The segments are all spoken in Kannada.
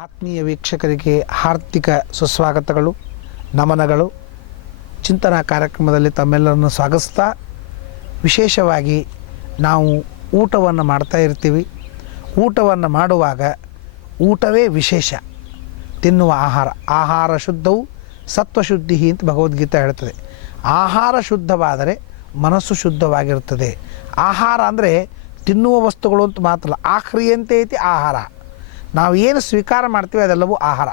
ಆತ್ಮೀಯ ವೀಕ್ಷಕರಿಗೆ ಹಾರ್ದಿಕ ಸುಸ್ವಾಗತಗಳು, ನಮನಗಳು. ಚಿಂತನಾ ಕಾರ್ಯಕ್ರಮದಲ್ಲಿ ತಮ್ಮೆಲ್ಲರನ್ನು ಸ್ವಾಗತಿಸ್ತಾ, ವಿಶೇಷವಾಗಿ ನಾವು ಊಟವನ್ನು ಮಾಡ್ತಾ ಇರ್ತೀವಿ. ಊಟವನ್ನು ಮಾಡುವಾಗ ಊಟವೇ ವಿಶೇಷ. ತಿನ್ನುವ ಆಹಾರ ಶುದ್ಧವು ಸತ್ವಶುದ್ಧಿ ಅಂತ ಭಗವದ್ಗೀತೆ ಹೇಳ್ತದೆ. ಆಹಾರ ಶುದ್ಧವಾದರೆ ಮನಸ್ಸು ಶುದ್ಧವಾಗಿರುತ್ತದೆ. ಆಹಾರ ಅಂದರೆ ತಿನ್ನುವ ವಸ್ತುಗಳು ಅಂತ ಮಾತ್ರ, ಆಕ್ರಿಯಂತೆ ಐತಿ ಆಹಾರ. ನಾವು ಏನು ಸ್ವೀಕಾರ ಮಾಡ್ತೀವಿ ಅದೆಲ್ಲವೂ ಆಹಾರ.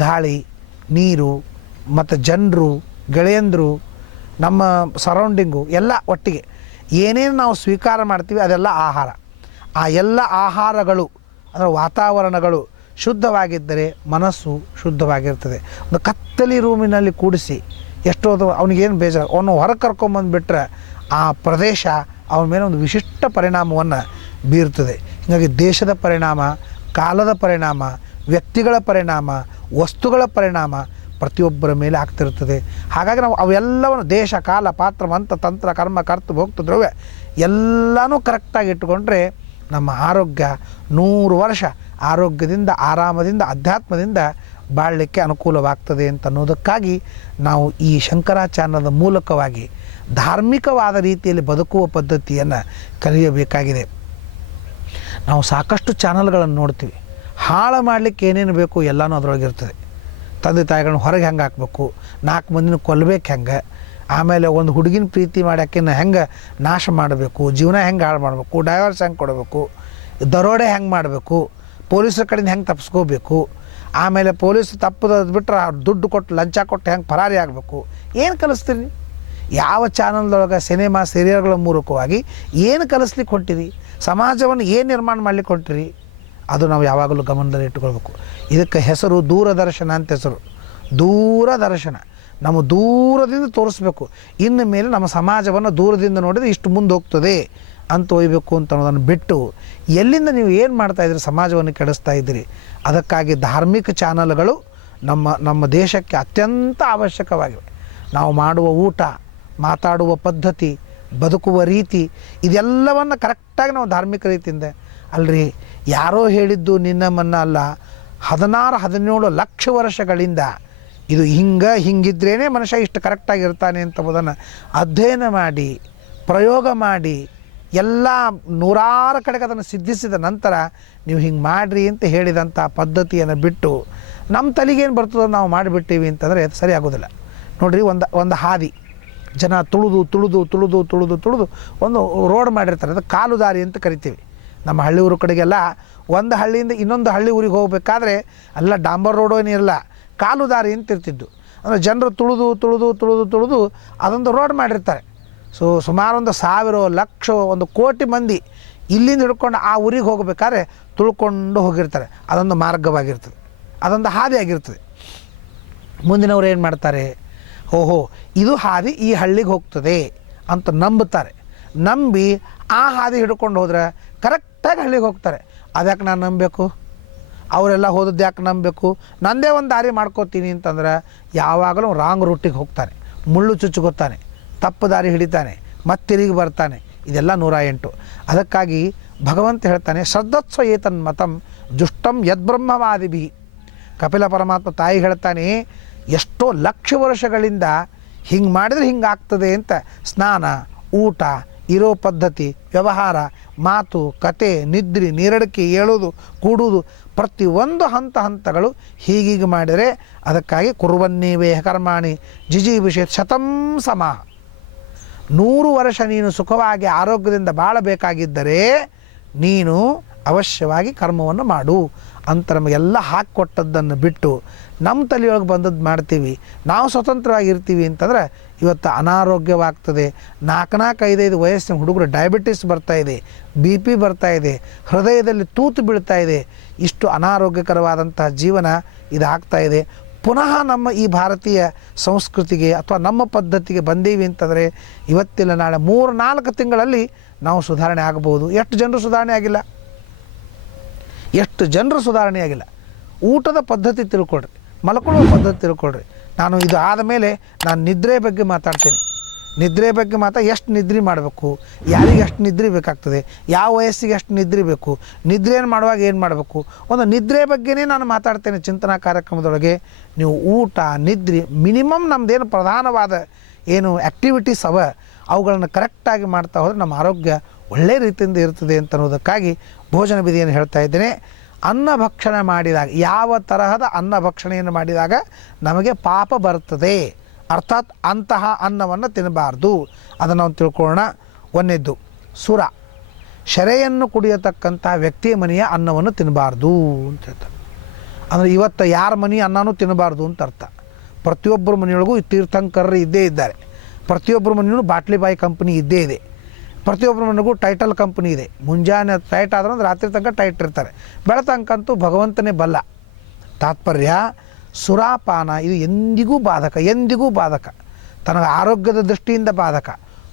ಗಾಳಿ, ನೀರು ಮತ್ತು ಜನರು, ಗೆಳೆಯಂದರು, ನಮ್ಮ ಸರೌಂಡಿಂಗು ಎಲ್ಲ ಒಟ್ಟಿಗೆ ಏನೇನು ನಾವು ಸ್ವೀಕಾರ ಮಾಡ್ತೀವಿ ಅದೆಲ್ಲ ಆಹಾರ. ಆ ಎಲ್ಲ ಆಹಾರಗಳು ಅಂದರೆ ವಾತಾವರಣಗಳು ಶುದ್ಧವಾಗಿದ್ದರೆ ಮನಸ್ಸು ಶುದ್ಧವಾಗಿರ್ತದೆ. ಒಂದು ಕತ್ತಲಿ ರೂಮಿನಲ್ಲಿ ಕೂಡಿಸಿ ಎಷ್ಟೋದು ಅವನಿಗೇನು ಬೇಜಾರು, ಅವನು ಹೊರಗೆ ಕರ್ಕೊಂಬಂದುಬಿಟ್ರೆ ಆ ಪ್ರದೇಶ ಅವನ ಮೇಲೆ ಒಂದು ವಿಶಿಷ್ಟ ಪರಿಣಾಮವನ್ನು ಬೀರ್ತದೆ. ಹೀಗಾಗಿ ದೇಶದ ಪರಿಣಾಮ, ಕಾಲದ ಪರಿಣಾಮ, ವ್ಯಕ್ತಿಗಳ ಪರಿಣಾಮ, ವಸ್ತುಗಳ ಪರಿಣಾಮ ಪ್ರತಿಯೊಬ್ಬರ ಮೇಲೆ ಆಗ್ತಿರ್ತದೆ. ಹಾಗಾಗಿ ನಾವು ಅವೆಲ್ಲವನ್ನು ದೇಶ, ಕಾಲ, ಪಾತ್ರ, ಮಂತ್ರ, ತಂತ್ರ, ಕರ್ಮ, ಕರ್ತ, ಭೋಕ್ತ, ದ್ರವ್ಯ ಎಲ್ಲನೂ ಕರೆಕ್ಟಾಗಿ ಇಟ್ಟುಕೊಂಡ್ರೆ ನಮ್ಮ ಆರೋಗ್ಯ 100 ವರ್ಷ ಆರೋಗ್ಯದಿಂದ, ಆರಾಮದಿಂದ, ಅಧ್ಯಾತ್ಮದಿಂದ ಬಾಳಲಿಕ್ಕೆ ಅನುಕೂಲವಾಗ್ತದೆ ಅಂತ ಅನ್ನೋದಕ್ಕಾಗಿ ನಾವು ಈ ಶಂಕರಾಚಾರ್ಯದ ಮೂಲಕವಾಗಿ ಧಾರ್ಮಿಕವಾದ ರೀತಿಯಲ್ಲಿ ಬದುಕುವ ಪದ್ಧತಿಯನ್ನು ಕಲಿಯಬೇಕಾಗಿದೆ. ನಾವು ಸಾಕಷ್ಟು ಚಾನಲ್ಗಳನ್ನು ನೋಡ್ತೀವಿ. ಹಾಳು ಮಾಡಲಿಕ್ಕೆ ಏನೇನು ಬೇಕು ಎಲ್ಲನೂ ಅದರೊಳಗಿರ್ತದೆ. ತಂದೆ ತಾಯಿಗಳನ್ನ ಹೊರಗೆ ಹೆಂಗೆ ಹಾಕಬೇಕು, 4 ಮಂದಿನ ಕೊಲ್ಲಬೇಕು ಹೆಂಗೆ, ಆಮೇಲೆ ಒಂದು ಹುಡುಗಿನ ಪ್ರೀತಿ ಮಾಡೋಕ್ಕಿನ್ನ ಹೆಂಗೆ ನಾಶ ಮಾಡಬೇಕು, ಜೀವನ ಹೆಂಗೆ ಹಾಳು ಮಾಡಬೇಕು, ಡೈವರ್ಸ್ ಹೆಂಗೆ ಕೊಡಬೇಕು, ದರೋಡೆ ಹೆಂಗೆ ಮಾಡಬೇಕು, ಪೊಲೀಸರ ಕಡೆಯಿಂದ ಹೆಂಗೆ ತಪ್ಪಿಸ್ಕೋಬೇಕು, ಆಮೇಲೆ ಪೊಲೀಸ್ ತಪ್ಪದ ಬಿಟ್ಟರೆ ದುಡ್ಡು ಕೊಟ್ಟು ಲಂಚ ಕೊಟ್ಟು ಹೆಂಗೆ ಪರಾರಿ ಆಗಬೇಕು, ಏನು ಕಲಿಸ್ತೀರಿ? ಯಾವ ಚಾನಲ್ದೊಳಗೆ ಸಿನಿಮಾ ಸೀರಿಯಲ್ಗಳ ಮೂಲಕವಾಗಿ ಏನು ಕಲಿಸ್ಲಿಕ್ಕೆ ಹೊಂಟಿರಿ? ಸಮಾಜವನ್ನು ಏನು ನಿರ್ಮಾಣ ಮಾಡ್ಲಿಕ್ಕೆ ಹೊಂಟಿರಿ? ಅದು ನಾವು ಯಾವಾಗಲೂ ಗಮನದಲ್ಲಿ ಇಟ್ಟುಕೊಳ್ಬೇಕು. ಇದಕ್ಕೆ ಹೆಸರು ದೂರದರ್ಶನ ಅಂತ ಹೆಸರು. ದೂರದರ್ಶನ ನಮ್ಮ ದೂರದಿಂದ ತೋರಿಸ್ಬೇಕು. ಇನ್ನು ಮೇಲೆ ನಮ್ಮ ಸಮಾಜವನ್ನು ದೂರದಿಂದ ನೋಡಿದರೆ ಇಷ್ಟು ಮುಂದೆ ಹೋಗ್ತದೆ ಅಂತ ಒಯ್ಯಬೇಕು ಅಂತ ಅನ್ನೋದನ್ನು ಬಿಟ್ಟು ಎಲ್ಲಿಂದ ನೀವು ಏನು ಮಾಡ್ತಾಯಿದ್ರಿ, ಸಮಾಜವನ್ನು ಕೆಡಿಸ್ತಾ ಇದ್ದೀರಿ. ಅದಕ್ಕಾಗಿ ಧಾರ್ಮಿಕ ಚಾನಲ್ಗಳು ನಮ್ಮ ದೇಶಕ್ಕೆ ಅತ್ಯಂತ ಅವಶ್ಯಕವಾಗಿವೆ. ನಾವು ಮಾಡುವ ಊಟ, ಮಾತಾಡುವ ಪದ್ಧತಿ, ಬದುಕುವ ರೀತಿ ಇದೆಲ್ಲವನ್ನು ಕರೆಕ್ಟಾಗಿ ನಾವು ಧಾರ್ಮಿಕ ರೀತಿಯಿಂದ ಅಲ್ರಿ, ಯಾರೋ ಹೇಳಿದ್ದು ನಿನ್ನಮ್ಮನ್ನ ಅಲ್ಲ, 16-17 ಲಕ್ಷ ವರ್ಷಗಳಿಂದ ಇದು ಹಿಂಗಿದ್ರೇ ಮನುಷ್ಯ ಇಷ್ಟು ಕರೆಕ್ಟಾಗಿರ್ತಾನೆ ಅಂತಂಬುದನ್ನು ಅಧ್ಯಯನ ಮಾಡಿ, ಪ್ರಯೋಗ ಮಾಡಿ, ಎಲ್ಲ 100 ಕಡೆಗೆ ಅದನ್ನು ಸಿದ್ಧಿಸಿದ ನಂತರ ನೀವು ಹಿಂಗೆ ಮಾಡಿರಿ ಅಂತ ಹೇಳಿದಂಥ ಪದ್ಧತಿಯನ್ನು ಬಿಟ್ಟು ನಮ್ಮ ತಲೆಗೇನು ಬರ್ತದೋ ನಾವು ಮಾಡಿಬಿಟ್ಟಿವಿ ಅಂತಂದರೆ ಅದು ಸರಿ ಆಗೋದಿಲ್ಲ. ನೋಡಿರಿ, ಒಂದು ಹಾದಿ ಜನ ತುಳಿದು ಒಂದು ರೋಡ್ ಮಾಡಿರ್ತಾರೆ. ಅದು ಕಾಲು ದಾರಿ ಅಂತ ಕರಿತೀವಿ. ನಮ್ಮ ಹಳ್ಳಿ ಊರ ಕಡೆಗೆಲ್ಲ ಒಂದು ಹಳ್ಳಿಯಿಂದ ಇನ್ನೊಂದು ಹಳ್ಳಿ ಊರಿಗೆ ಹೋಗಬೇಕಾದ್ರೆ ಎಲ್ಲ ಡಾಂಬರ್ ರೋಡು ಏನಿರಲ್ಲ, ಕಾಲು ದಾರಿ ಅಂತ ಇರ್ತಿದ್ದು. ಅಂದರೆ ಜನರು ತುಳಿದು ಅದೊಂದು ರೋಡ್ ಮಾಡಿರ್ತಾರೆ. ಸುಮಾರು 1,000 ಲಕ್ಷ 1 ಕೋಟಿ ಮಂದಿ ಇಲ್ಲಿಂದ ಹಿಡ್ಕೊಂಡು ಆ ಊರಿಗೆ ಹೋಗಬೇಕಾದ್ರೆ ತುಳ್ಕೊಂಡು ಹೋಗಿರ್ತಾರೆ. ಅದೊಂದು ಮಾರ್ಗವಾಗಿರ್ತದೆ, ಅದೊಂದು ಹಾದಿಯಾಗಿರ್ತದೆ. ಮುಂದಿನವ್ರು ಏನು ಮಾಡ್ತಾರೆ, ಓಹೋ ಇದು ಹಾದಿ ಈ ಹಳ್ಳಿಗೆ ಹೋಗ್ತದೆ ಅಂತ ನಂಬುತ್ತಾರೆ. ನಂಬಿ ಆ ಹಾದಿ ಹಿಡ್ಕೊಂಡು ಹೋದ್ರೆ ಕರೆಕ್ಟಾಗಿ ಹಳ್ಳಿಗೆ ಹೋಗ್ತಾರೆ. ಅದ್ಯಾಕೆ ನಾನು ನಂಬಬೇಕು? ಅವರೆಲ್ಲ ಹೋದದ್ದು ಯಾಕೆ ನಂಬಬೇಕು? ನಂದೇ ಒಂದು ದಾರಿ ಮಾಡ್ಕೋತೀನಿ ಅಂತಂದ್ರೆ ಯಾವಾಗಲೂ ರಾಂಗ್ ರೂಟಿಗೆ ಹೋಗ್ತಾನೆ, ಮುಳ್ಳು ಚುಚ್ಚುಕೊತಾನೆ, ತಪ್ಪು ದಾರಿ ಹಿಡಿತಾನೆ, ಮತ್ತಿರಿಗೆ ಬರ್ತಾನೆ. ಇದೆಲ್ಲ 108. ಅದಕ್ಕಾಗಿ ಭಗವಂತ ಹೇಳ್ತಾನೆ, ಶ್ರದ್ಧತ್ವ ಏತನ್ ಮತಂ ದುಷ್ಟಂ ಯದ್ಬ್ರಹ್ಮವಾದಿಭಿ. ಕಪಿಲ ಪರಮಾತ್ಮ ತಾಯಿ ಹೇಳ್ತಾನೆ, ಎಷ್ಟೋ ಲಕ್ಷ ವರ್ಷಗಳಿಂದ ಹಿಂಗೆ ಮಾಡಿದರೆ ಹಿಂಗಾಗ್ತದೆ ಅಂತ ಸ್ನಾನ, ಊಟ, ಇರೋ ಪದ್ಧತಿ, ವ್ಯವಹಾರ, ಮಾತು, ಕತೆ, ನಿದ್ರೆ, ನೀರಡಿಕೆ, ಏಳೋದು, ಕೂಡುವುದು, ಪ್ರತಿಯೊಂದು ಹಂತಗಳು ಹೀಗೀಗೆ ಮಾಡಿದರೆ ಅದಕ್ಕಾಗಿ ಕುರ್ವನ್ನೇವೇ ಕರ್ಮಾಣಿ ಜಿಜೀವಿಷೇತ್ ಶತಂ ಸಮಃ. 100 ವರ್ಷ ನೀನು ಸುಖವಾಗಿ ಆರೋಗ್ಯದಿಂದ ಬಾಳಬೇಕಾಗಿದ್ದರೆ ನೀನು ಅವಶ್ಯವಾಗಿ ಕರ್ಮವನ್ನು ಮಾಡು ಅಂತ ನಮಗೆಲ್ಲ ಹಾಕಿಕೊಟ್ಟದ್ದನ್ನು ಬಿಟ್ಟು ನಮ್ಮ ತಲೆಯೊಳಗೆ ಬಂದದ್ದು ಮಾಡ್ತೀವಿ. ನಾವು ಸ್ವತಂತ್ರವಾಗಿರ್ತೀವಿ ಅಂತಂದ್ರೆ ಇವತ್ತು ಅನಾರೋಗ್ಯವಾಗ್ತದೆ. 4-5 ವಯಸ್ಸಿನ ಹುಡುಗರು ಡಯಾಬಿಟಿಸ್ ಬರ್ತಾಯಿದೆ, BP ಬರ್ತಾಯಿದೆ, ಹೃದಯದಲ್ಲಿ ತೂತು ಬೀಳ್ತಾಯಿದೆ. ಇಷ್ಟು ಅನಾರೋಗ್ಯಕರವಾದಂತಹ ಜೀವನ ಇದಾಗ್ತಾಯಿದೆ. ಪುನಃ ನಮ್ಮ ಈ ಭಾರತೀಯ ಸಂಸ್ಕೃತಿಗೆ ಅಥವಾ ನಮ್ಮ ಪದ್ಧತಿಗೆ ಬಂದೀವಿ ಅಂತಂದರೆ ಇವತ್ತಿಲ್ಲ ನಾಳೆ 3-4 ತಿಂಗಳಲ್ಲಿ ನಾವು ಸುಧಾರಣೆ ಆಗ್ಬೋದು. ಎಷ್ಟು ಜನರು ಸುಧಾರಣೆ ಆಗಿಲ್ಲ. ಊಟದ ಪದ್ಧತಿ ತಿಳ್ಕೊಳ್ರಿ, ಮಲ್ಕೊಳ್ಳೋ ಪದ್ಧತಿ ತಿಳ್ಕೊಳ್ರಿ. ನಾನು ಇದು ಆದ ಮೇಲೆ ನಾನು ನಿದ್ರೆ ಬಗ್ಗೆ ಮಾತಾಡ್ತೇನೆ. ನಿದ್ರೆ ಬಗ್ಗೆ ಮಾತ್ರ ಎಷ್ಟು ನಿದ್ರೆ ಮಾಡಬೇಕು, ಯಾರಿಗೆ ಎಷ್ಟು ನಿದ್ರೆ ಬೇಕಾಗ್ತದೆ, ಯಾವ ವಯಸ್ಸಿಗೆ ಎಷ್ಟು ನಿದ್ರೆ ಬೇಕು, ನಿದ್ರೆಯನ್ನು ಮಾಡುವಾಗ ಏನು ಮಾಡಬೇಕು, ಒಂದು ನಿದ್ರೆ ಬಗ್ಗೆನೇ ನಾನು ಮಾತಾಡ್ತೇನೆ ಚಿಂತನಾ ಕಾರ್ಯಕ್ರಮದೊಳಗೆ. ನೀವು ಊಟ ನಿದ್ರೆ ಮಿನಿಮಮ್ ನಮ್ಮದೇನು ಪ್ರಧಾನವಾದ ಏನು ಆ್ಯಕ್ಟಿವಿಟೀಸ್ ಅವ ಅವುಗಳನ್ನು ಕರೆಕ್ಟಾಗಿ ಮಾಡ್ತಾ ಹೋದರೆ ನಮ್ಮ ಆರೋಗ್ಯ ಒಳ್ಳೆಯ ರೀತಿಯಿಂದ ಇರ್ತದೆ ಅಂತ ಅನ್ನೋದಕ್ಕಾಗಿ ಭೋಜನ ವಿಧಿಯನ್ನು ಹೇಳ್ತಾ ಇದ್ದೇನೆ. ಅನ್ನ ಭಕ್ಷಣೆ ಮಾಡಿದಾಗ, ಯಾವ ತರಹದ ಅನ್ನ ಭಕ್ಷಣೆಯನ್ನು ಮಾಡಿದಾಗ ನಮಗೆ ಪಾಪ ಬರ್ತದೆ, ಅರ್ಥಾತ್ ಅಂತಹ ಅನ್ನವನ್ನು ತಿನ್ನಬಾರ್ದು, ಅದನ್ನು ನಾವು ತಿಳ್ಕೊಳ್ಳೋಣ. ಒಂದನೇದ್ದು ಸುರ, ಶರೆಯನ್ನು ಕುಡಿಯತಕ್ಕಂಥ ವ್ಯಕ್ತಿಯ ಮನೆಯ ಅನ್ನವನ್ನು ತಿನ್ನಬಾರ್ದು ಅಂತ ಹೇಳ್ತಾರೆ. ಅಂದರೆ ಇವತ್ತು ಯಾರ ಮನೆ ಅನ್ನನೂ ತಿನ್ನಬಾರ್ದು ಅಂತ ಅರ್ಥ. ಪ್ರತಿಯೊಬ್ಬರ ಮನೆಯೊಳಗೂ ತೀರ್ಥಂಕರರು ಇದ್ದೇ ಇದ್ದಾರೆ, ಪ್ರತಿಯೊಬ್ಬರ ಮನೆಯೂ ಬಾಟ್ಲಿ ಬಾಯಿ ಕಂಪ್ನಿ ಇದ್ದೇ ಇದೆ, ಪ್ರತಿಯೊಬ್ಬರ ಮನೆಗೂ ಟೈಟಲ್ ಕಂಪ್ನಿ ಇದೆ. ಮುಂಜಾನೆ ಟೈಟ್ ಆದ್ರೆ ರಾತ್ರಿ ತನಕ ಟೈಟ್ ಇರ್ತಾರೆ, ಬೆಳತಂಕಂತೂ ಭಗವಂತನೇ ಬಲ್ಲ. ತಾತ್ಪರ್ಯ ಸುರಾಪಾನ ಇದು ಎಂದಿಗೂ ಬಾಧಕ, ಎಂದಿಗೂ ಬಾಧಕ, ತನಗೆ ಆರೋಗ್ಯದ ದೃಷ್ಟಿಯಿಂದ ಬಾಧಕ,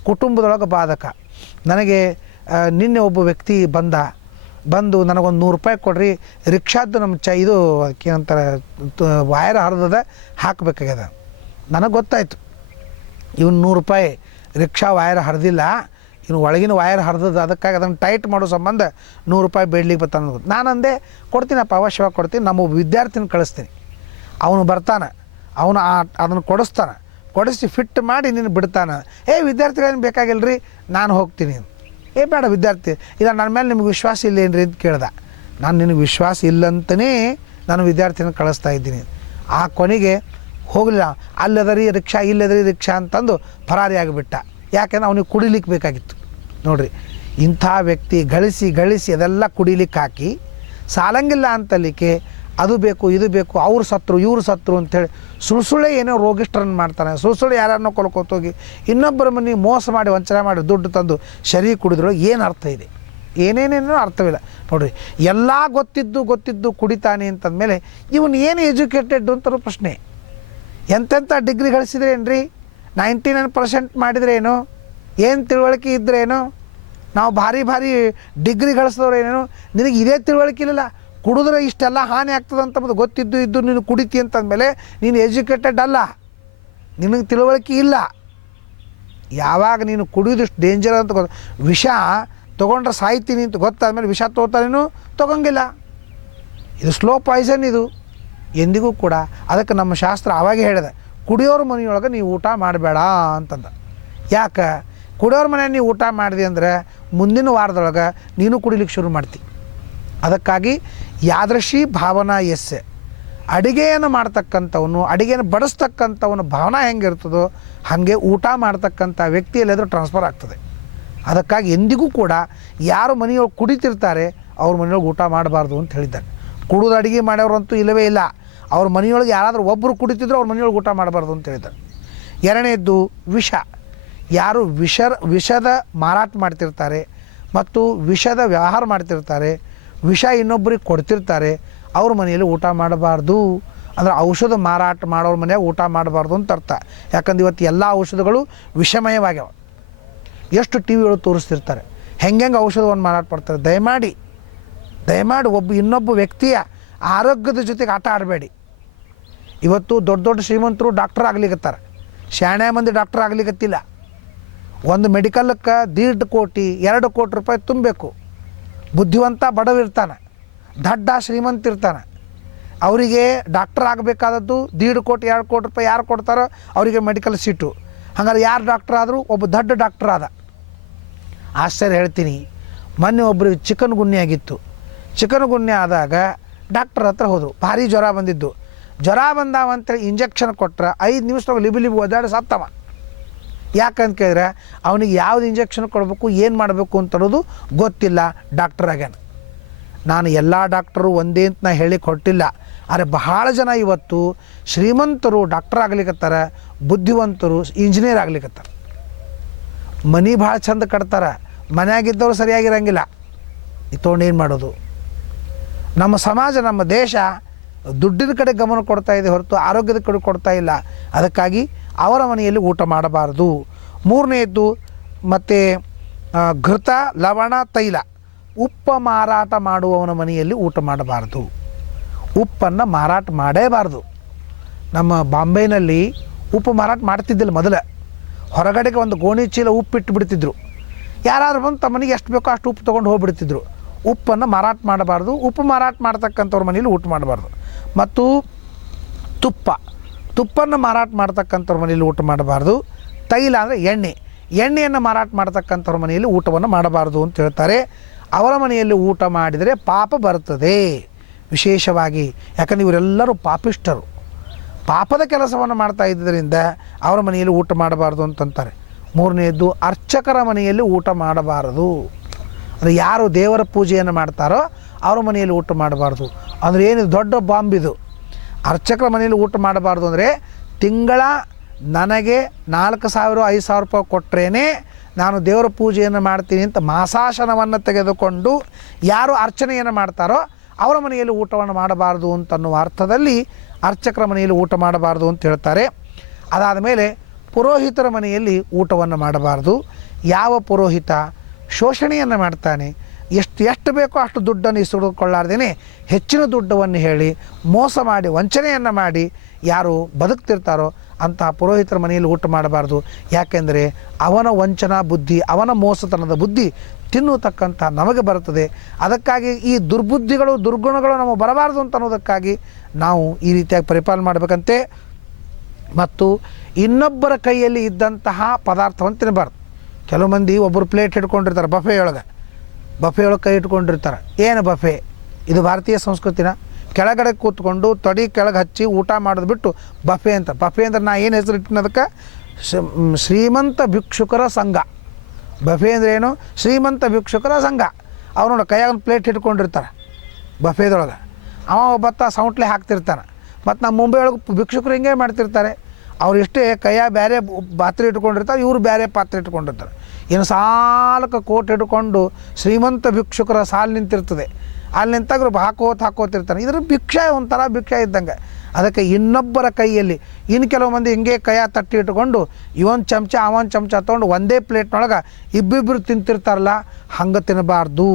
ಕುಟುಂಬದೊಳಗೆ ಬಾಧಕ. ನನಗೆ ನಿನ್ನೆ ಒಬ್ಬ ವ್ಯಕ್ತಿ ಬಂದು ನನಗೊಂದು 100 ರೂಪಾಯಿ ಕೊಡ್ರಿ, ರಿಕ್ಷಾದ್ದು ನಮ್ಮ ಇದು ಅದಕ್ಕೆ ಅಂತಾರೆ ವೈರ್ ಹರಿದದ ಹಾಕಬೇಕಾಗ್ಯದ. ನನಗೆ ಗೊತ್ತಾಯಿತು ಇವನು 100 ರೂಪಾಯಿ ರಿಕ್ಷಾ ವೈರ್ ಹರಿದಿಲ್ಲ, ಇನ್ನು ಒಳಗಿನ ವೈರ್ ಹರಿದದ, ಅದಕ್ಕಾಗಿ ಅದನ್ನು ಟೈಟ್ ಮಾಡೋ ಸಂಬಂಧ 100 ರೂಪಾಯಿ ಬೇಡ್ಲಿಕ್ಕೆ ಬರ್ತಾನೆ. ನಾನು ಅಂದೆ ಕೊಡ್ತೀನಪ್ಪ, ಅವಶ್ಯವಾಗಿ ಕೊಡ್ತೀನಿ, ನಮ್ಮ ವಿದ್ಯಾರ್ಥಿನ ಕಳಿಸ್ತೀನಿ, ಅವನು ಬರ್ತಾನೆ, ಅವನು ಅದನ್ನು ಕೊಡಿಸಿ ಫಿಟ್ ಮಾಡಿ ನೀನು ಬಿಡ್ತಾನೆ. ವಿದ್ಯಾರ್ಥಿಗಳೇನು ಬೇಕಾಗಿಲ್ಲ ರೀ, ನಾನು ಹೋಗ್ತೀನಿ. ಬೇಡ ವಿದ್ಯಾರ್ಥಿ, ಇಲ್ಲ ನನ್ನ ಮೇಲೆ ನಿಮ್ಗೆ ವಿಶ್ವಾಸ ಇಲ್ಲೇನ್ರಿ ಅಂತ ಕೇಳ್ದೆ. ನಾನು ನಿನಗೆ ವಿಶ್ವಾಸ ಇಲ್ಲಂತನೇ ನಾನು ವಿದ್ಯಾರ್ಥಿನ ಕಳಿಸ್ತಾ ಇದ್ದೀನಿ. ಆ ಕೊನೆಗೆ ಹೋಗಲಿಲ್ಲ, ಅಲ್ಲದರಿ ರಿಕ್ಷಾ ಇಲ್ಲದರಿ ರಿಕ್ಷಾ ಅಂತಂದು ಫರಾರಿ ಆಗಿಬಿಟ್ಟ. ಯಾಕೆಂದ್ರೆ ಅವನಿಗೆ ಕುಡಿಲಿಕ್ಕೆ ಬೇಕಾಗಿತ್ತು. ನೋಡಿರಿ, ಇಂಥ ವ್ಯಕ್ತಿ ಗಳಿಸಿ ಅದೆಲ್ಲ ಕುಡಿಲಿಕ್ಕೆ ಹಾಕಿ ಸಾಲಂಗಿಲ್ಲ ಅಂತಲಿಕ್ಕೆ ಅದು ಬೇಕು ಇದು ಬೇಕು, ಅವ್ರು ಸತ್ರು ಇವ್ರು ಸತ್ರು ಅಂಥೇಳಿ ಸುಳ್ಳೆ ಏನೋ ರೋಗಿಷ್ಠರನ್ನು ಮಾಡ್ತಾನೆ, ಸುಳ್ಳು ಯಾರನ್ನೋ ಕೊಲ್ಕೋತೋಗಿ ಇನ್ನೊಬ್ಬರ ಮನೆ ಮೋಸ ಮಾಡಿ ವಂಚನೆ ಮಾಡಿ ದುಡ್ಡು ತಂದು ಶರೀರ ಕುಡಿದ್ರು ಏನು ಅರ್ಥ ಇದೆ? ಏನೇನೇನೋ ಅರ್ಥವಿಲ್ಲ. ನೋಡಿರಿ, ಎಲ್ಲ ಗೊತ್ತಿದ್ದು ಕುಡಿತಾನೆ ಅಂತಂದಮೇಲೆ ಇವನು ಏನು ಎಜುಕೇಟೆಡ್ ಅಂತ ಪ್ರಶ್ನೆ. ಎಂತೆಂಥ ಡಿಗ್ರಿ ಗಳಿಸಿದ್ರೇನ್ರಿ, 99% ಮಾಡಿದ್ರೇನು, ಏನು ತಿಳುವಳಿಕೆ ಇದ್ರೇನು, ನಾವು ಭಾರಿ ಡಿಗ್ರಿ ಗಳಿಸಿದವ್ರೇನೇನು, ನಿನಗೆ ಇದೇ ತಿಳುವಳಿಕೆ ಇಲ್ಲ, ಕುಡಿದ್ರೆ ಇಷ್ಟೆಲ್ಲ ಹಾನಿ ಆಗ್ತದೆ ಅಂತ ಗೊತ್ತಿದ್ದು ನೀನು ಕುಡಿತಿ ಅಂತಂದಮೇಲೆ ನೀನು ಎಜುಕೇಟೆಡ್ ಅಲ್ಲ, ನಿನಗೆ ತಿಳುವಳಿಕೆ ಇಲ್ಲ. ಯಾವಾಗ ನೀನು ಕುಡಿಯೋದಿಷ್ಟು ಡೇಂಜರ್ ಅಂತ ವಿಷ ತೊಗೊಂಡ್ರೆ ಸಾಯ್ತೀನಿ ಅಂತ ಗೊತ್ತಾದ್ಮೇಲೆ ವಿಷ ತೊಗೋತಾನೇನು ತೊಗೊಂಗಿಲ್ಲ. ಇದು ಸ್ಲೋ ಪಾಯ್ಸನ್, ಇದು ಎಂದಿಗೂ ಕೂಡ. ಅದಕ್ಕೆ ನಮ್ಮ ಶಾಸ್ತ್ರ ಆವಾಗೇ ಹೇಳಿದೆ, ಕುಡಿಯೋರ ಮನೆಯೊಳಗೆ ನೀವು ಊಟ ಮಾಡಬೇಡ ಅಂತಂದ. ಯಾಕೆ? ಕುಡಿಯೋರ ಮನೆ ನೀವು ಊಟ ಮಾಡಿದೆ ಅಂದರೆ ಮುಂದಿನ ವಾರದೊಳಗೆ ನೀನು ಕುಡಿಲಿಕ್ಕೆ ಶುರು ಮಾಡ್ತಿ. ಅದಕ್ಕಾಗಿ ಯಾದೃಶಿ ಭಾವನಾ ಎಸ್ಸೆ, ಅಡುಗೆಯನ್ನು ಮಾಡ್ತಕ್ಕಂಥವನು, ಅಡುಗೆಯನ್ನು ಬಡಿಸ್ತಕ್ಕಂಥವನು ಭಾವನಾ ಹೆಂಗಿರ್ತದೋ ಹಾಗೆ ಊಟ ಮಾಡ್ತಕ್ಕಂಥ ವ್ಯಕ್ತಿಯಲ್ಲಾದರೂ ಟ್ರಾನ್ಸ್ಫರ್ ಆಗ್ತದೆ. ಅದಕ್ಕಾಗಿ ಎಂದಿಗೂ ಕೂಡ ಯಾರು ಮನೆಯೊಳಗೆ ಕುಡಿತಿರ್ತಾರೆ ಅವ್ರ ಮನೆಯೊಳಗೆ ಊಟ ಮಾಡಬಾರ್ದು ಅಂತ ಹೇಳಿದ್ದಾರೆ. ಕುಡಿದು ಅಡುಗೆ ಮಾಡೋರಂತೂ ಇಲ್ಲವೇ ಇಲ್ಲ. ಅವ್ರ ಮನೆಯೊಳಗೆ ಯಾರಾದರೂ ಒಬ್ಬರು ಕುಡಿತಿದ್ರು ಅವ್ರ ಮನೆಯೊಳಗೆ ಊಟ ಮಾಡಬಾರ್ದು ಅಂತ ಹೇಳಿದ್ದಾರೆ. ಎರಡನೇದ್ದು ವಿಷ. ಯಾರು ವಿಷದ ಮಾರಾಟ ಮಾಡ್ತಿರ್ತಾರೆ ಮತ್ತು ವಿಷದ ವ್ಯವಹಾರ ಮಾಡ್ತಿರ್ತಾರೆ, ವಿಷ ಇನ್ನೊಬ್ಬರಿಗೆ ಕೊಡ್ತಿರ್ತಾರೆ, ಅವ್ರ ಮನೆಯಲ್ಲಿ ಊಟ ಮಾಡಬಾರ್ದು. ಅಂದರೆ ಔಷಧ ಮಾರಾಟ ಮಾಡೋರ ಮನೆಯಾಗ ಊಟ ಮಾಡಬಾರ್ದು ಅಂತ ಅರ್ಥ. ಯಾಕಂದ್ರೆ ಇವತ್ತು ಎಲ್ಲ ಔಷಧಗಳು ವಿಷಮಯವಾಗ್ಯಾವ. ಎಷ್ಟು ಟಿ ವಿಗಳು ತೋರಿಸ್ತಿರ್ತಾರೆ ಹೆಂಗೆ ಔಷಧವನ್ನು ಮಾರಾಟ ಮಾಡ್ತಾರೆ. ದಯಮಾಡಿ ಇನ್ನೊಬ್ಬ ವ್ಯಕ್ತಿಯ ಆರೋಗ್ಯದ ಜೊತೆಗೆ ಆಟ ಆಡಬೇಡಿ. ಇವತ್ತು ದೊಡ್ಡ ಶ್ರೀಮಂತರು ಡಾಕ್ಟರ್ ಆಗ್ಲಿಕ್ಕತ್ತಾರೆ, ಶಾಣೆ ಮಂದಿ ಡಾಕ್ಟರ್ ಆಗ್ಲಿಕ್ಕತ್ತಿಲ್ಲ. ಒಂದು ಮೆಡಿಕಲ್ಕ್ಕೆ 1.5 ಕೋಟಿ 2 ಕೋಟಿ ರೂಪಾಯಿ ತುಂಬಬೇಕು. ಬುದ್ಧಿವಂತ ಬಡವಿರ್ತಾನೆ, ದಡ್ಡ ಶ್ರೀಮಂತ ಇರ್ತಾನೆ, ಅವರಿಗೆ ಡಾಕ್ಟರ್ ಆಗಬೇಕಾದದ್ದು 1.5 ಕೋಟಿ 2 ಕೋಟಿ ರೂಪಾಯಿ ಯಾರು ಕೊಡ್ತಾರೋ ಅವರಿಗೆ ಮೆಡಿಕಲ್ ಸೀಟು. ಹಾಗಾದ್ರೆ ಯಾರು ಡಾಕ್ಟರ್ ಆದರೂ? ಒಬ್ಬ ದೊಡ್ಡ ಡಾಕ್ಟರ್ ಆದ. ಆಶ್ಚರ್ಯ ಹೇಳ್ತೀನಿ, ಮೊನ್ನೆ ಒಬ್ಬರಿಗೆ ಚಿಕನ್ ಗುನ್ನೆ ಆಗಿತ್ತು. ಚಿಕನ್ ಗುನ್ನೆ ಆದಾಗ ಡಾಕ್ಟರ್ ಹತ್ರ ಹೋದರು, ಭಾರಿ ಜ್ವರ ಬಂದಿದ್ದು. ಜ್ವರ ಬಂದಾವಂತೇಳಿ ಇಂಜೆಕ್ಷನ್ ಕೊಟ್ಟರೆ 5 ನಿಮಿಷದಾಗ ಲಿಬಿ ಒದ್ದಾಡಿ ಸತ್ತವ. ಯಾಕಂತ ಕೇಳಿದ್ರೆ ಅವನಿಗೆ ಯಾವ್ದು ಇಂಜೆಕ್ಷನ್ ಕೊಡಬೇಕು, ಏನು ಮಾಡಬೇಕು ಅಂತನ್ನೋದು ಗೊತ್ತಿಲ್ಲ, ಡಾಕ್ಟರ್ ಆಗ್ಯಾನ. ನಾನು ಎಲ್ಲ ಡಾಕ್ಟರು ಒಂದೇ ಅಂತ ನಾ ಹೇಳಿ ಕೊಟ್ಟಿಲ್ಲ, ಆದರೆ ಬಹಳ ಜನ ಇವತ್ತು ಶ್ರೀಮಂತರು ಡಾಕ್ಟರ್ ಆಗ್ಲಿಕ್ಕತ್ತಾರೆ, ಬುದ್ಧಿವಂತರು ಇಂಜಿನಿಯರ್ ಆಗ್ಲಿಕ್ಕತ್ತಾರೆ. ಮನೆ ಭಾಳ ಚಂದ ಕಟ್ತಾರೆ, ಮನೆಯಾಗಿದ್ದವರು ಸರಿಯಾಗಿರಂಗಿಲ್ಲ. ತೊಗೊಂಡು ಮಾಡೋದು? ನಮ್ಮ ಸಮಾಜ, ನಮ್ಮ ದೇಶ ದುಡ್ಡಿನ ಕಡೆ ಗಮನ ಕೊಡ್ತಾ ಇದೆ ಹೊರತು ಆರೋಗ್ಯದ ಕಡೆ ಕೊಡ್ತಾ ಇಲ್ಲ. ಅದಕ್ಕಾಗಿ ಅವರ ಮನೆಯಲ್ಲಿ ಊಟ ಮಾಡಬಾರ್ದು. ಮೂರನೆಯದ್ದು ಮತ್ತು ಘೃತ ಲವಣ ತೈಲ, ಉಪ್ಪ ಮಾರಾಟ ಮಾಡುವವನ ಮನೆಯಲ್ಲಿ ಊಟ ಮಾಡಬಾರ್ದು. ಉಪ್ಪನ್ನು ಮಾರಾಟ ಮಾಡೇಬಾರ್ದು. ನಮ್ಮ ಬಾಂಬೆನಲ್ಲಿ ಉಪ್ಪು ಮಾರಾಟ ಮಾಡ್ತಿದ್ದಿಲ್ಲ ಮೊದಲು. ಹೊರಗಡೆಗೆ ಒಂದು ಗೋಣಿ ಚೀಲ ಉಪ್ಪು ಇಟ್ಟು ಬಿಡ್ತಿದ್ರು. ಯಾರಾದ್ರೂ ಬಂದು ತಮ್ಮ ಮನೆಗೆ ಎಷ್ಟು ಬೇಕೋ ಅಷ್ಟು ಉಪ್ಪು ತೊಗೊಂಡು ಹೋಗಿಬಿಡ್ತಿದ್ರು. ಉಪ್ಪನ್ನು ಮಾರಾಟ ಮಾಡಬಾರ್ದು, ಉಪ್ಪು ಮಾರಾಟ ಮಾಡ್ತಕ್ಕಂಥವ್ರ ಮನೇಲಿ ಊಟ ಮಾಡಬಾರ್ದು. ಮತ್ತು ತುಪ್ಪನ್ನು ಮಾರಾಟ ಮಾಡ್ತಕ್ಕಂಥವ್ರ ಮನೇಲಿ ಊಟ ಮಾಡಬಾರ್ದು. ತೈಲ ಅಂದರೆ ಎಣ್ಣೆಯನ್ನು ಮಾರಾಟ ಮಾಡ್ತಕ್ಕಂಥವ್ರ ಮನೆಯಲ್ಲಿ ಊಟವನ್ನು ಮಾಡಬಾರ್ದು ಅಂತ ಹೇಳ್ತಾರೆ. ಅವರ ಮನೆಯಲ್ಲಿ ಊಟ ಮಾಡಿದರೆ ಪಾಪ ಬರ್ತದೆ. ವಿಶೇಷವಾಗಿ ಯಾಕಂದರೆ ಇವರೆಲ್ಲರೂ ಪಾಪಿಷ್ಠರು, ಪಾಪದ ಕೆಲಸವನ್ನು ಮಾಡ್ತಾ ಇದ್ದರಿಂದ ಅವರ ಮನೆಯಲ್ಲಿ ಊಟ ಮಾಡಬಾರ್ದು ಅಂತಂತಾರೆ. ಮೂರನೆಯದ್ದು, ಅರ್ಚಕರ ಮನೆಯಲ್ಲಿ ಊಟ ಮಾಡಬಾರದು. ಅಂದರೆ ಯಾರು ದೇವರ ಪೂಜೆಯನ್ನು ಮಾಡ್ತಾರೋ ಅವ್ರ ಮನೆಯಲ್ಲಿ ಊಟ ಮಾಡಬಾರ್ದು. ಅಂದರೆ ಏನು ದೊಡ್ಡ ಬಾಂಬಿದು. ಅರ್ಚಕರ ಮನೆಯಲ್ಲಿ ಊಟ ಮಾಡಬಾರ್ದು ಅಂದರೆ ತಿಂಗಳ ನನಗೆ 4,000 5,000 ರೂಪಾಯಿ ಕೊಟ್ಟರೇ ನಾನು ದೇವರ ಪೂಜೆಯನ್ನು ಮಾಡ್ತೀನಿ ಅಂತ ಮಾಸಾಶನವನ್ನು ತೆಗೆದುಕೊಂಡು ಯಾರು ಅರ್ಚನೆಯನ್ನು ಮಾಡ್ತಾರೋ ಅವರ ಮನೆಯಲ್ಲಿ ಊಟವನ್ನು ಮಾಡಬಾರ್ದು ಅಂತನ್ನುವ ಅರ್ಥದಲ್ಲಿ ಅರ್ಚಕರ ಮನೆಯಲ್ಲಿ ಊಟ ಮಾಡಬಾರ್ದು ಅಂತ ಹೇಳ್ತಾರೆ. ಅದಾದ ಮೇಲೆ ಪುರೋಹಿತರ ಮನೆಯಲ್ಲಿ ಊಟವನ್ನು ಮಾಡಬಾರ್ದು. ಯಾವ ಪುರೋಹಿತ ಶೋಷಣೆಯನ್ನು ಮಾಡ್ತಾನೆ, ಎಷ್ಟು ಬೇಕೋ ಅಷ್ಟು ದುಡ್ಡನ್ನು ಇಸಿದುಕೊಳ್ಳಾರ್ದೇ ಹೆಚ್ಚಿನ ದುಡ್ಡವನ್ನು ಹೇಳಿ ಮೋಸ ಮಾಡಿ ವಂಚನೆಯನ್ನು ಮಾಡಿ ಯಾರು ಬದುಕ್ತಿರ್ತಾರೋ ಅಂತಹ ಪುರೋಹಿತರ ಮನೆಯಲ್ಲಿ ಊಟ ಮಾಡಬಾರ್ದು. ಯಾಕೆಂದರೆ ಅವನ ವಂಚನಾ ಬುದ್ಧಿ, ಅವನ ಮೋಸತನದ ಬುದ್ಧಿ ತಿನ್ನುತಕ್ಕಂಥ ನಮಗೆ ಬರುತ್ತದೆ. ಅದಕ್ಕಾಗಿ ಈ ದುರ್ಬುದ್ಧಿಗಳು ದುರ್ಗುಣಗಳು ನಮಗೆ ಬರಬಾರ್ದು ಅಂತ ಅನ್ನೋದಕ್ಕಾಗಿ ನಾವು ಈ ರೀತಿಯಾಗಿ ಪರಿಪಾಲನೆ ಮಾಡಬೇಕಂತೆ. ಮತ್ತು ಇನ್ನೊಬ್ಬರ ಕೈಯಲ್ಲಿ ಇದ್ದಂತಹ ಪದಾರ್ಥವನ್ನು ತಿನ್ನಬಾರ್ದು. ಕೆಲವು ಮಂದಿ ಒಬ್ಬರು ಪ್ಲೇಟ್ ಹಿಡ್ಕೊಂಡಿರ್ತಾರೆ, ಬಫೆಯೊಳಗೆ ಕೈ ಇಟ್ಕೊಂಡಿರ್ತಾರೆ. ಏನು ಬಫೆ? ಇದು ಭಾರತೀಯ ಸಂಸ್ಕೃತಿನ? ಕೆಳಗಡೆ ಕೂತ್ಕೊಂಡು ತೊಡಿ ಕೆಳಗೆ ಹಚ್ಚಿ ಊಟ ಮಾಡೋದು ಬಿಟ್ಟು ಬಫೆ ಅಂತ. ಬಫೆ ಅಂದ್ರೆ ನಾ ಏನು ಹೆಸರು ಇಟ್ಟಿನದಕ್ಕೆ ಶ್ರೀಮಂತ ಭಿಕ್ಷುಕರ ಸಂಘ. ಬಫೆ ಅಂದ್ರೆ ಏನು? ಶ್ರೀಮಂತ ಭಿಕ್ಷುಕರ ಸಂಘ. ಅವ್ರು ನೋಡಿ ಕೈಯಾಗ ಒಂದು ಪ್ಲೇಟ್ ಇಟ್ಕೊಂಡಿರ್ತಾರೆ ಬಫೆದೊಳಗೆ. ಅವ ಒಬ್ಬತ್ತ ಸೌಂಟ್ಲೆ ಹಾಕ್ತಿರ್ತಾನೆ. ಮತ್ತು ನಮ್ಮ ಮುಂಬೈ ಒಳಗೆ ಭಿಕ್ಷುಕರು ಹಿಂಗೆ ಮಾಡ್ತಿರ್ತಾರೆ. ಅವ್ರು ಎಷ್ಟೇ ಕೈಯಾಗ ಬೇರೆ ಪಾತ್ರೆ ಇಟ್ಕೊಂಡಿರ್ತಾರೆ, ಇವರು ಬೇರೆ ಪಾತ್ರೆ ಇಟ್ಕೊಂಡಿರ್ತಾರೆ. ಇನ್ನು ಸಾಲಕ್ಕೆ ಕೋಟ್ ಹಿಡ್ಕೊಂಡು ಶ್ರೀಮಂತ ಭಿಕ್ಷುಕರ ಸಾಲು ನಿಂತಿರ್ತದೆ. ಅಲ್ಲಿ ನಿಂತಾಗ ಹಾಕೋತಿರ್ತಾನೆ. ಇದ್ರ ಭಿಕ್ಷೆ ಒಂಥರ ಭಿಕ್ಷೆ ಇದ್ದಂಗೆ. ಅದಕ್ಕೆ ಇನ್ನೊಬ್ಬರ ಕೈಯಲ್ಲಿ ಇನ್ನು ಕೆಲವು ಮಂದಿ ಹಿಂಗೆ ಕೈಯ ತಟ್ಟಿ ಇಟ್ಕೊಂಡು ಇವೊಂದು ಚಮಚ ಅವೊಂದು ಚಮಚ ತೊಗೊಂಡು ಒಂದೇ ಪ್ಲೇಟ್ನೊಳಗೆ ಇಬ್ಬಿಬ್ಬರು ತಿಂತಿರ್ತಾರಲ್ಲ, ಹಂಗೆ ತಿನ್ನಬಾರ್ದು.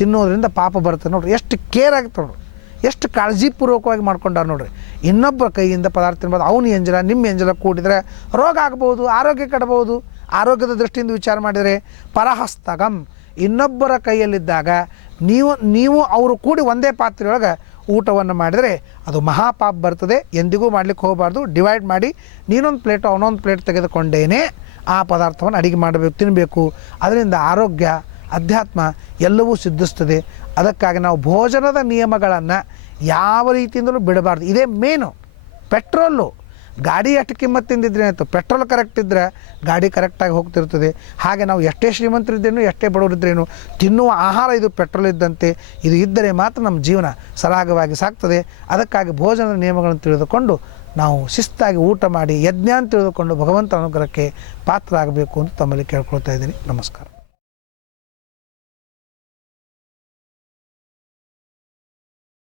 ತಿನ್ನೋದ್ರಿಂದ ಪಾಪ ಬರ್ತದೆ. ನೋಡ್ರಿ ಎಷ್ಟು ಕೇರ್ ಆಗುತ್ತೆ, ನೋಡ್ರಿ ಎಷ್ಟು ಕಾಳಜಿಪೂರ್ವಕವಾಗಿ ಮಾಡ್ಕೊಂಡಾರ ನೋಡ್ರಿ. ಇನ್ನೊಬ್ಬರ ಕೈಯಿಂದ ಪದಾರ್ಥ ತಿನ್ಬೋದು. ಅವನು ಎಂಜಲ ನಿಮ್ಮ ಎಂಜಲ ಕೂಡಿದರೆ ರೋಗ ಆಗ್ಬೋದು, ಆರೋಗ್ಯ ಕೆಡಬಹುದು. ಆರೋಗ್ಯದ ದೃಷ್ಟಿಯಿಂದ ವಿಚಾರ ಮಾಡಿದರೆ ಪರಹಸ್ತಗಂ, ಇನ್ನೊಬ್ಬರ ಕೈಯಲ್ಲಿದ್ದಾಗ ನೀವು ಅವರು ಕೂಡಿ ಒಂದೇ ಪಾತ್ರೆಯೊಳಗೆ ಊಟವನ್ನು ಮಾಡಿದರೆ ಅದು ಮಹಾಪಾಪ ಬರ್ತದೆ. ಎಂದಿಗೂ ಮಾಡಲಿಕ್ಕೆ ಹೋಗಬಾರ್ದು. ಡಿವೈಡ್ ಮಾಡಿ ನೀನೊಂದು ಪ್ಲೇಟು ಅವನೊಂದು ಪ್ಲೇಟ್ ತೆಗೆದುಕೊಂಡೇನೆ ಆ ಪದಾರ್ಥವನ್ನು ಅಡುಗೆ ಮಾಡಬೇಕು, ತಿನ್ನಬೇಕು. ಅದರಿಂದ ಆರೋಗ್ಯ, ಅಧ್ಯಾತ್ಮ ಎಲ್ಲವೂ ಸಿದ್ಧಿಸ್ತದೆ. ಅದಕ್ಕಾಗಿ ನಾವು ಭೋಜನದ ನಿಯಮಗಳನ್ನು ಯಾವ ರೀತಿಯಿಂದಲೂ ಬಿಡಬಾರ್ದು. ಇದೇ ಮೇನು. ಪೆಟ್ರೋಲು ಗಾಡಿ ಎಷ್ಟು ಕಿಮ್ಮತ್ತಿಂದಿದ್ರೆ ಆಯಿತು, ಪೆಟ್ರೋಲ್ ಕರೆಕ್ಟ್ ಇದ್ದರೆ ಗಾಡಿ ಕರೆಕ್ಟಾಗಿ ಹೋಗ್ತಿರ್ತದೆ. ಹಾಗೆ ನಾವು ಎಷ್ಟೇ ಶ್ರೀಮಂತರಿದ್ದೇನೋ ಎಷ್ಟೇ ಬಡವರಿದ್ರೇನು ತಿನ್ನುವ ಆಹಾರ ಇದು ಪೆಟ್ರೋಲ್ ಇದ್ದಂತೆ. ಇದು ಇದ್ದರೆ ಮಾತ್ರ ನಮ್ಮ ಜೀವನ ಸರಾಗವಾಗಿ ಸಾಗ್ತದೆ. ಅದಕ್ಕಾಗಿ ಭೋಜನದ ನಿಯಮಗಳನ್ನು ತಿಳಿದುಕೊಂಡು ನಾವು ಶಿಸ್ತಾಗಿ ಊಟ ಮಾಡಿ ಯಜ್ಞ ಅಂತ ತಿಳಿದುಕೊಂಡು ಭಗವಂತನ ಅನುಗ್ರಹಕ್ಕೆ ಪಾತ್ರ ಆಗಬೇಕು ಅಂತ ತಮ್ಮಲ್ಲಿ ಕೇಳ್ಕೊಳ್ತಾ ಇದ್ದೀನಿ. ನಮಸ್ಕಾರ.